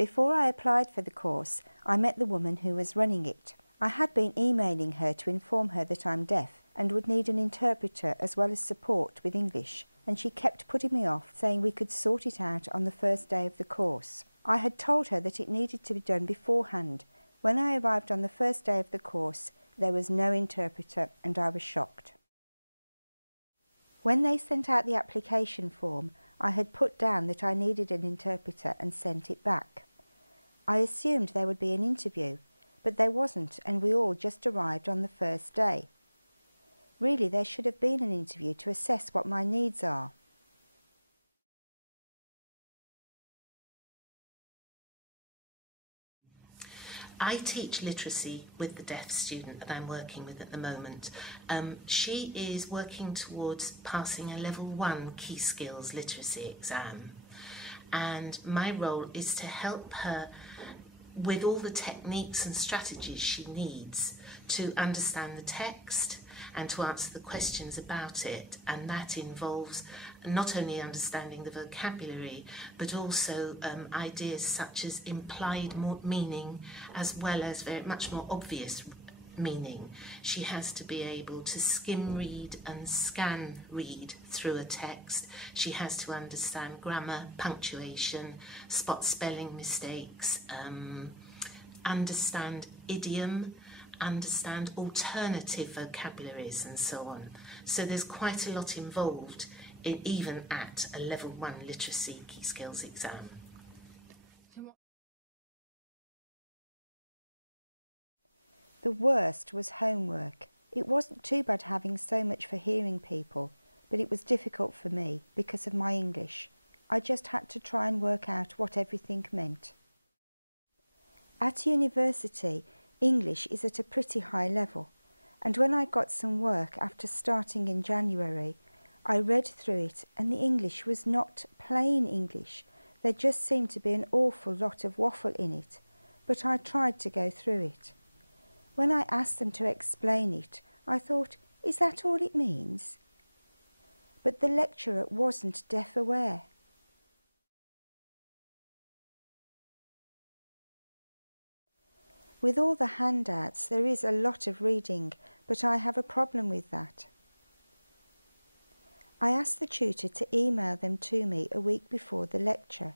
Before I applied for the course, I met the woman who was running it. I had been emailing her to inform her that I'm deaf and would need an interpreter as well as support with English, and she kept putting me off, saying we could sort it out on the first day of the course. I had told her that it needed to be done beforehand. When I arrived on the first day of the course, there was no interpreter and I was shocked. When they sent out the application form, I had put down that I needed an interpreter and sent it back. I assumed there would be an interview, but there wasn't, and we all just arrived on the first day. Really, there should have been an interview to assess what my needs are. I teach literacy with the deaf student that I'm working with at the moment. She is working towards passing a level 1 key skills literacy exam, and my role is to help her with all the techniques and strategies she needs to understand the text and to answer the questions about it, and that involves not only understanding the vocabulary but also ideas such as implied meaning as well as very much more obvious meaning. She has to be able to skim read and scan read through a text. She has to understand grammar, punctuation, spot spelling mistakes, understand idiom, understand alternative vocabularies and so on. So there's quite a lot involved even at a level 1 literacy key skills exam. The worst was homework. It wasn't too bad having so much for hearing people, but it was difficult for me because of my English. I just had to try and work out what everything meant. At university, English is at a pretty high level, and when I got some work after starting in January, I read through it and the English was not plain English. There just seemed to be an awful lot of waffle in it, but I tried to go through it. When I asked them to explain it, I thought, is that all it means? But the lecturer wasn't deaf aware. With all the handouts, there is a lot of reading, but I have a problem with that. I asked the tutor to email them to me a week before the lecture.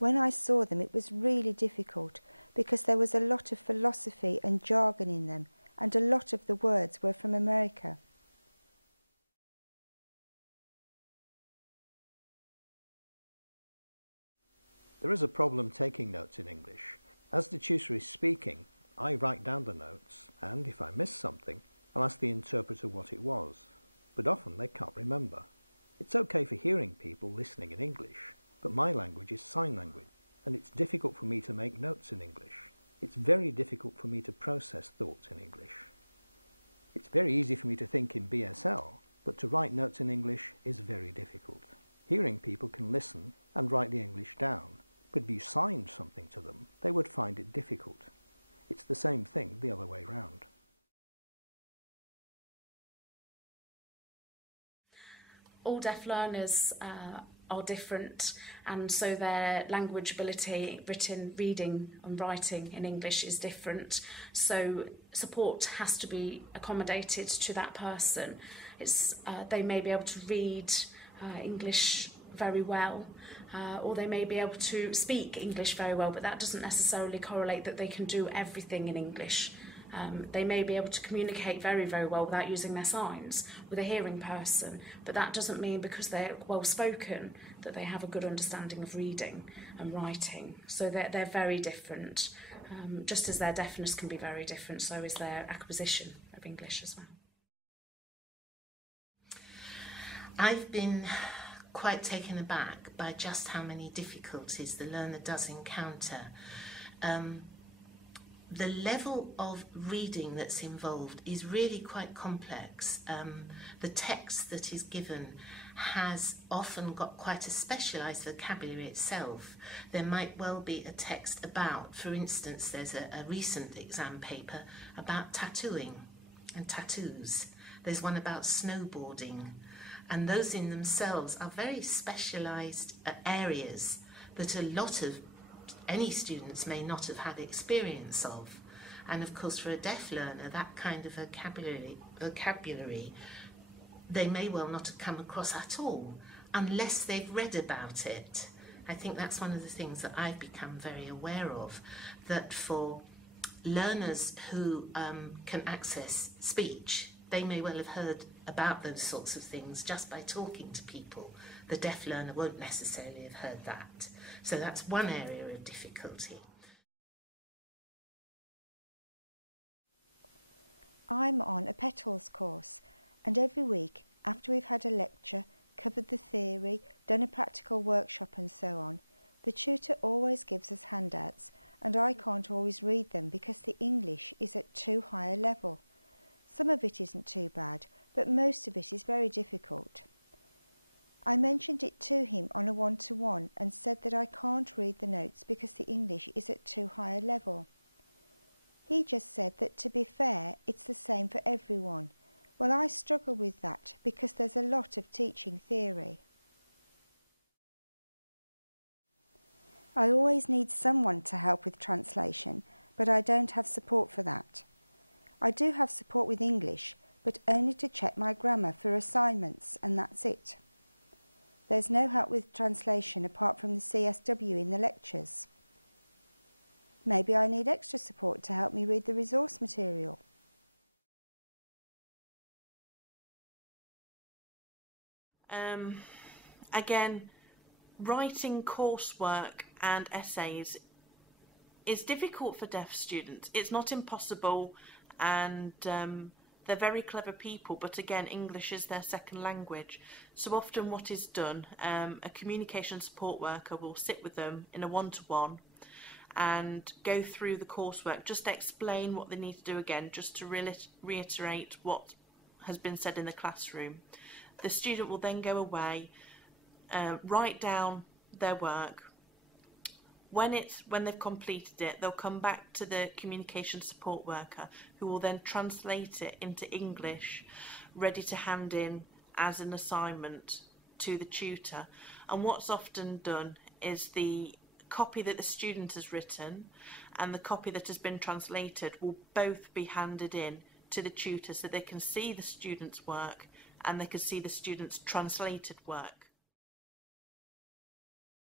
When I saw them, it was really difficult because there was a lot of philosophy and jargon in them, and a lot of the words were from America. There is a problem taking notes in English. As the tutor is speaking, I write down the notes, and if I miss something, I'll ask the interpreter what it was. But often they can't remember. It's okay for hearing people listening in English, but my language is sign language, and it's difficult for me to make notes in English. It's very difficult for me to process thoughts in English. It's very easy for me to think in BSL, but to write notes in English is very difficult. Hearing people can listen and write the English down, but if you signed something to them, they would find it difficult. It's the same thing the other way round. All deaf learners are different, and so their language ability, written, reading and writing in English is different. So support has to be accommodated to that person. They may be able to read English very well, or they may be able to speak English very well, but that doesn't necessarily correlate that they can do everything in English. They may be able to communicate very, very well without using their signs with a hearing person, but that doesn't mean because they're well spoken that they have a good understanding of reading and writing. So they're very different. Just as their deafness can be very different, so is their acquisition of English as well. I've been quite taken aback by just how many difficulties the learner does encounter. The level of reading that's involved is really quite complex. The text that is given has often got quite a specialised vocabulary itself. There might well be a text about, for instance, there's a recent exam paper about tattooing and tattoos. There's one about snowboarding, and those in themselves are very specialised areas that a lot of any students may not have had experience of. And of course, for a deaf learner, that kind of vocabulary they may well not have come across at all unless they've read about it. I think that's one of the things that I've become very aware of, that for learners who can access speech, they may well have heard about those sorts of things just by talking to people. The deaf learner won't necessarily have heard that. So that's one area of difficulty. I'm on a petals course, and every week after we've had a lecture, covered the theory, done a practical workshop and so on, the tutor always gives us handouts, and I can't always read them because the English is at too high a level. Some of it isn't too bad, but most of it is very difficult. I mentioned it to him on a one-to-one and said that I can't read the notes because the English is at too high a level. He just said that, to be fair, it's the same for everyone. Well, I struggle with that because there's a lot of teaching theory. I always need someone to help with translation, but I don't have support for that. I do have support with English, but only to check my grammar for assignments, and that's it. There's no help with translation apart from the CSW in the lectures. Maybe I need extra support to help me read the resource material. Again, writing coursework and essays is difficult for deaf students. It's not impossible, and they're very clever people, but again, English is their second language. So often what is done, a communication support worker will sit with them in a one-to-one and go through the coursework, just explain what they need to do again, just to reiterate what has been said in the classroom. The student will then go away, write down their work. When they've completed it, they'll come back to the communication support worker, who will then translate it into English, ready to hand in as an assignment to the tutor. And what's often done is the copy that the student has written and the copy that has been translated will both be handed in to the tutor, so they can see the student's work and they can see the student's translated work.